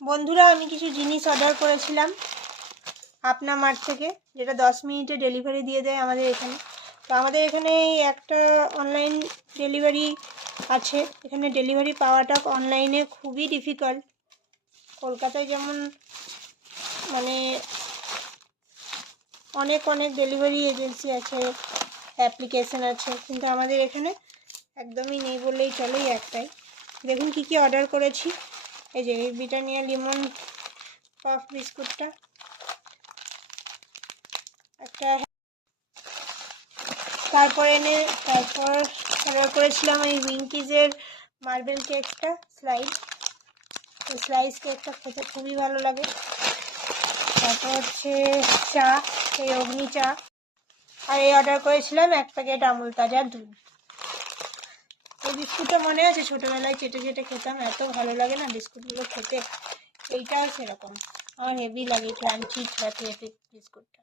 বন্ধুরা, আমি কিছু জিনিস অর্ডার করেছিলাম আপনা মার্ট থেকে, যেটা 10 মিনিটে ডেলিভারি দিয়ে দেয় আমাদের এখানে। তো আমাদের এখানে একটা অনলাইন ডেলিভারি আছে। এখানে ডেলিভারি পাওয়াটা অনলাইনে খুবই ডিফিকাল্ট। কলকাতায় যেমন মানে অনেক ডেলিভারি এজেন্সি আছে, অ্যাপ্লিকেশন আছে, কিন্তু আমাদের এখানে একদমই নেই বললেই চলে। একটাই দেখুন কি কি অর্ডার করেছি। এই যে এই ব্রিটানিয়া লিমন পাফ বিস্কুটটা একটা, তারপর অর্ডার করেছিলাম এই উইঙ্কিজের মার্বেল কেকটা স্লাইস কেকটা খেতে খুবই ভালো লাগে। তারপর হচ্ছে চা, এই অগ্নি চা। আর এই অর্ডার করেছিলাম 1 প্যাকেট আমুল তাজা দুধ। এই বিস্কুটটা মনে আছে ছোটোবেলায় চেটে চেটে খেতাম, এত ভালো লাগে না বিস্কুটগুলো খেতে। এইটাও সেরকম, আমার হেভি লাগে ক্রাঞ্চি বিস্কুটটা।